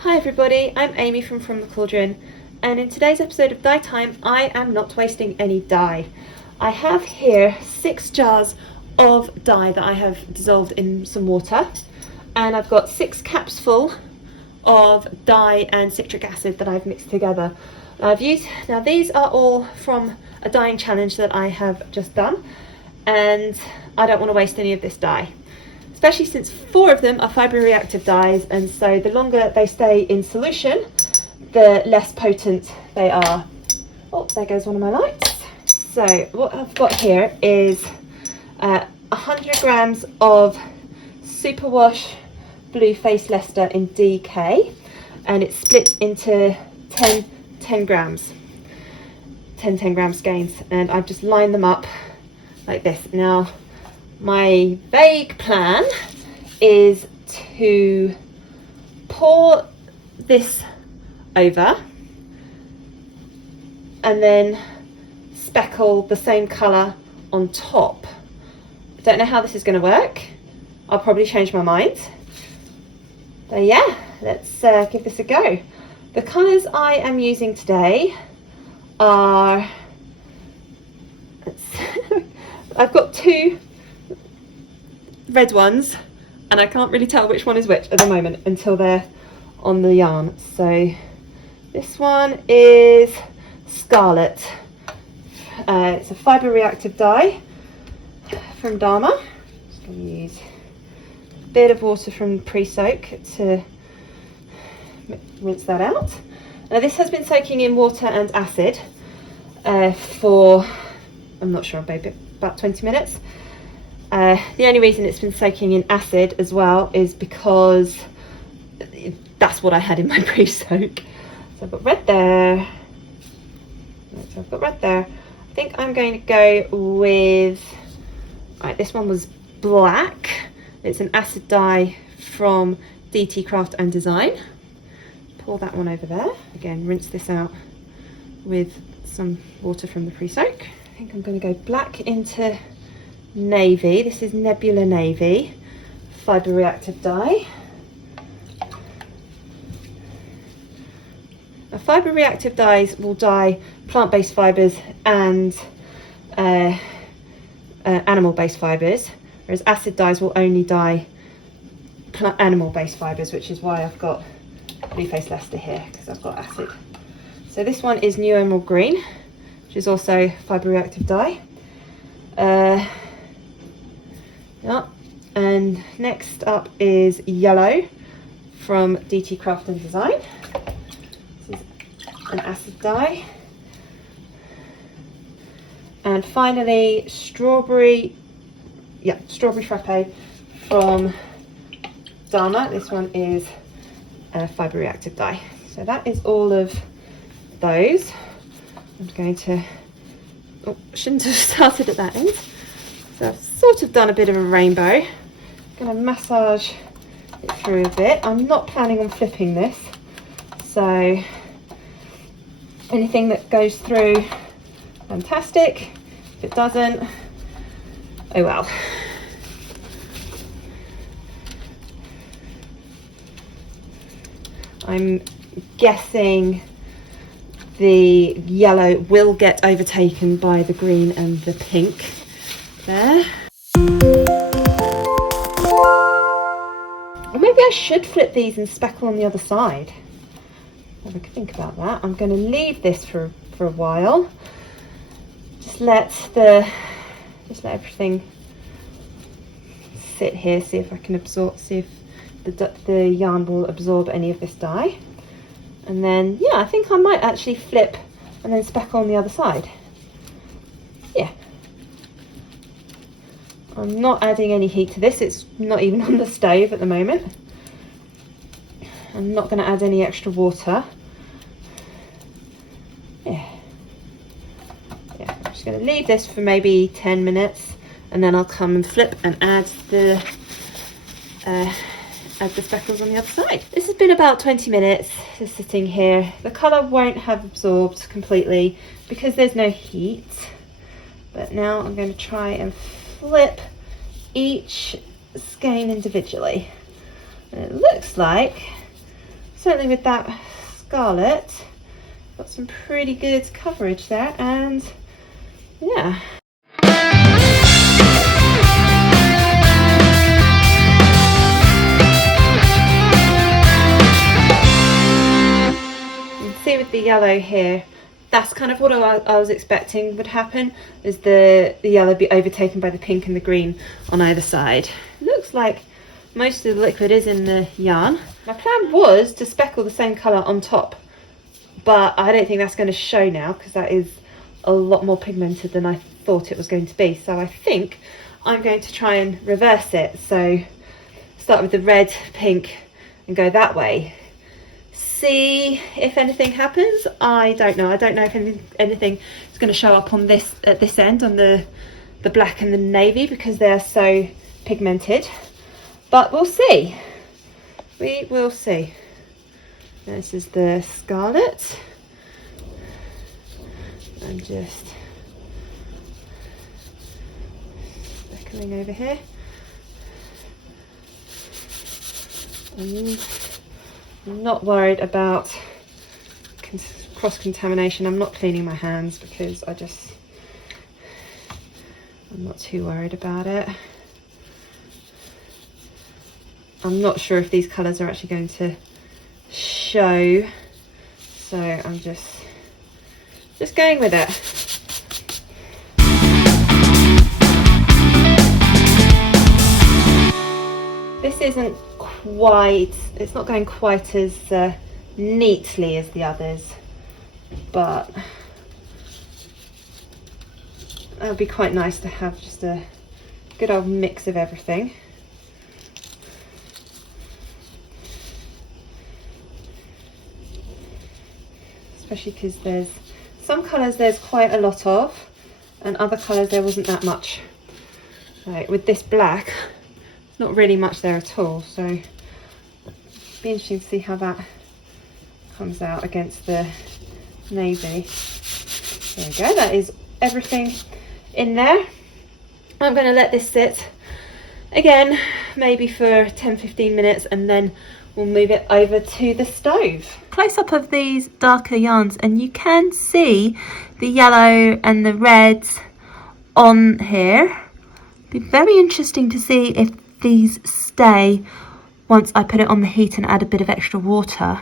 Hi everybody, I'm Amy from the Cauldron, and in today's episode of Dye Time I am not wasting any dye. I have here 6 jars of dye that I have dissolved in some water, and I've got 6 caps full of dye and citric acid that I've mixed together. Now these are all from a dyeing challenge that I have just done, and I don't want to waste any of this dye. Especially since 4 of them are fibre reactive dyes, and so the longer they stay in solution, the less potent they are. Oh, there goes one of my lights. So what I've got here is 100 grams of Superwash Blue Face Leicester in DK, and it's split into 10 grams, 10 gram skeins, and I've just lined them up like this. Now, my vague plan is to pour this over and then speckle the same colour on top. I don't know how this is going to work. I'll probably change my mind. So yeah, let's give this a go. The colours I am using today are, I've got 2 red ones, and I can't really tell which one is which at the moment until they're on the yarn. So this one is Scarlet. It's a fibre reactive dye from Dharma. Just going to use a bit of water from pre-soak to rinse that out. Now this has been soaking in water and acid for, I'm not sure, maybe about 20 minutes. The only reason it's been soaking in acid as well is because that's what I had in my pre-soak. So I've got red there. So I've got red there. I think I'm going to go with, right, this one was black. It's an acid dye from DT Craft and Design. Pour that one over there. Again, rinse this out with some water from the pre-soak. I think I'm going to go black into navy. This is Nebula Navy fibre reactive dye. Now, fibre reactive dyes will dye plant-based fibres and animal-based fibres, whereas acid dyes will only dye animal-based fibres, which is why I've got Blue Face Leicester here, because I've got acid. So this one is New Emerald Green, which is also fibre reactive dye. Yeah. And next up is yellow from DT Craft and Design. This is an acid dye. And finally, strawberry frappe from Dharma. This one is a fibre reactive dye. So that is all of those. I'm going to, shouldn't have started at that end. So I've sort of done a bit of a rainbow. I'm going to massage it through a bit. I'm not planning on flipping this, so anything that goes through, fantastic. If it doesn't, oh well. I'm guessing the yellow will get overtaken by the green and the pink there. Or maybe I should flip these and speckle on the other side. Have a think about that. I'm going to leave this for a while. Just let everything sit here. See if I can absorb. See if the yarn will absorb any of this dye. And then, yeah, I think I might actually flip and then speckle on the other side. Yeah. I'm not adding any heat to this. It's not even on the stove at the moment. I'm not going to add any extra water. Yeah. I'm just going to leave this for maybe 10 minutes, and then I'll come and flip and add the speckles on the other side. This has been about 20 minutes just sitting here. The colour won't have absorbed completely because there's no heat. But now I'm going to try and flip each skein individually. And it looks like certainly with that scarlet, got some pretty good coverage there, and yeah. You can see with the yellow here, that's kind of what I was expecting would happen, is the yellow be overtaken by the pink and the green on either side. Looks like most of the liquid is in the yarn. My plan was to speckle the same colour on top, but I don't think that's going to show now because that is a lot more pigmented than I thought it was going to be. So I think I'm going to try and reverse it. So start with the red, pink and go that way. See if anything happens. I don't know. I don't know if anything is going to show up on this at this end on the black and the navy because they're so pigmented. But we'll see. We will see. This is the scarlet. I'm just speckling over here. I'm not worried about cross-contamination. I'm not cleaning my hands because I'm not too worried about it. I'm not sure if these colours are actually going to show, so I'm just going with it. This isn't quite, it's not going quite as neatly as the others, but that would be quite nice to have just a good old mix of everything. Especially because there's some colours there's quite a lot of, and other colours there wasn't that much. Like with this black, it's not really much there at all, so it'll be interesting to see how that comes out against the navy. There we go, that is everything in there. I'm going to let this sit again, maybe for 10-15 minutes, and then we'll move it over to the stove. Close up of these darker yarns, and you can see the yellow and the reds on here. Be very interesting to see if these stay once I put it on the heat and add a bit of extra water.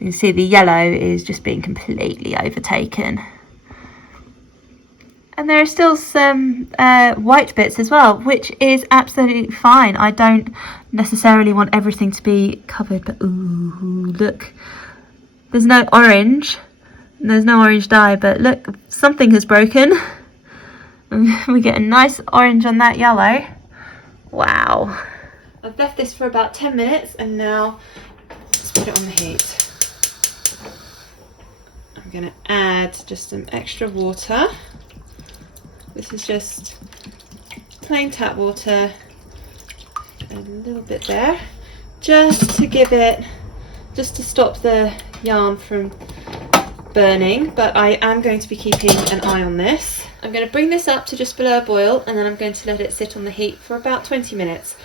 You can see the yellow is just being completely overtaken. And there are still some white bits as well, which is absolutely fine. I don't necessarily want everything to be covered, but ooh, look. There's no orange. There's no orange dye, but look, something has broken. We get a nice orange on that yellow. Wow. I've left this for about 10 minutes and now let's put it on the heat. I'm going to add just some extra water. This is just plain tap water, a little bit there, just to give it, just to stop the yarn from burning, but I am going to be keeping an eye on this. I'm going to bring this up to just below a boil, and then I'm going to let it sit on the heat for about 20 minutes.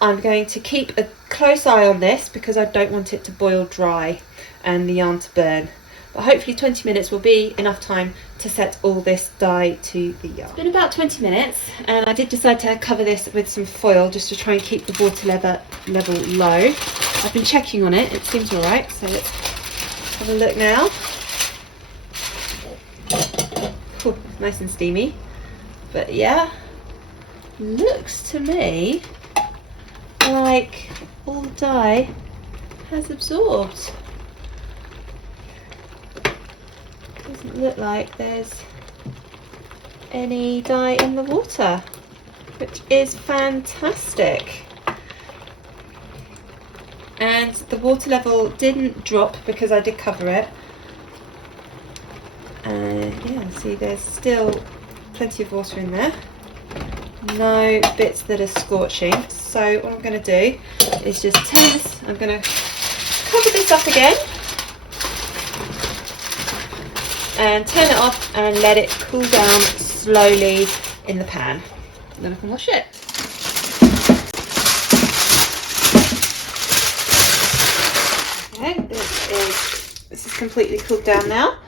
I'm going to keep a close eye on this because I don't want it to boil dry and the yarn to burn. But hopefully 20 minutes will be enough time to set all this dye to the yarn. It's been about 20 minutes, and I did decide to cover this with some foil just to try and keep the water level low. I've been checking on it, it seems alright, so let's have a look now. Ooh, nice and steamy. But yeah, looks to me like all the dye has absorbed. Doesn't look like there's any dye in the water, which is fantastic. And the water level didn't drop because I did cover it. Yeah, see there's still plenty of water in there. No bits that are scorching. So what I'm going to do is just turn this, I'm going to cover this up again and turn it off and let it cool down slowly in the pan. And then I can wash it. completely cooled down now.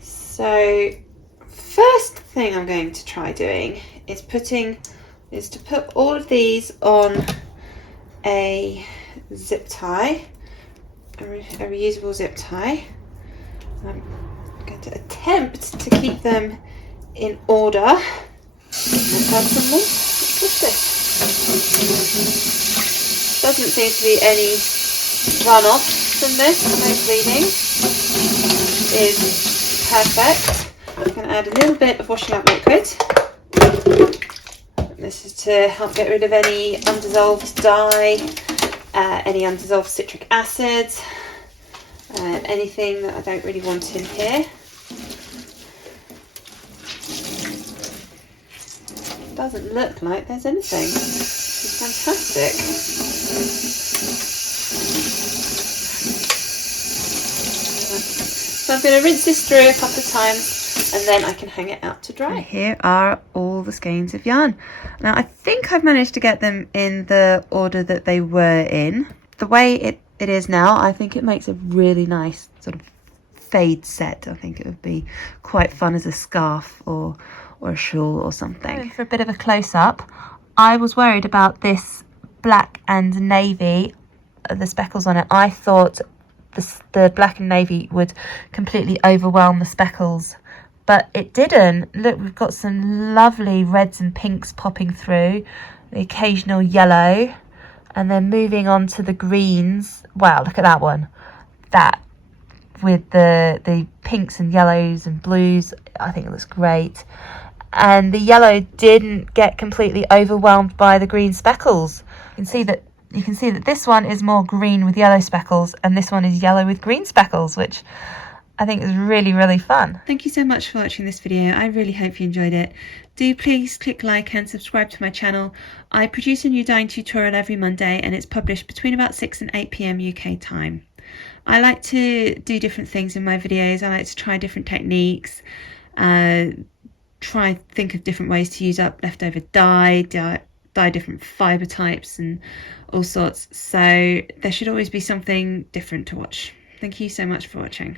So first thing I'm going to try doing is to put all of these on a zip tie, a reusable zip tie. I'm going to attempt to keep them in order. Let's add some more. What's this? Doesn't seem to be any runoff from this. No bleeding. Is perfect. I'm going to add a little bit of washing out liquid. This is to help get rid of any undissolved dye, any undissolved citric acid, anything that I don't really want in here. Doesn't look like there's anything. It's fantastic. So I'm going to rinse this through a couple of times and then I can hang it out to dry. And here are all the skeins of yarn. Now I think I've managed to get them in the order that they were in. The way it is now, I think it makes a really nice sort of fade set. I think it would be quite fun as a scarf or a shawl or something. For a bit of a close-up, I was worried about this black and navy, the speckles on it. I thought the black and navy would completely overwhelm the speckles, but it didn't. Look, we've got some lovely reds and pinks popping through, the occasional yellow, and then moving on to the greens. Wow, look at that one. That with the pinks and yellows and blues, I think it looks great. And the yellow didn't get completely overwhelmed by the green speckles. You can see that this one is more green with yellow speckles and this one is yellow with green speckles, which I think is really, really fun. Thank you so much for watching this video. I really hope you enjoyed it. Do please click like and subscribe to my channel. I produce a new dyeing tutorial every Monday and it's published between about 6 and 8 PM UK time. I like to do different things in my videos. I like to try different techniques, think of different ways to use up leftover dye different fibre types and all sorts. So there should always be something different to watch. Thank you so much for watching.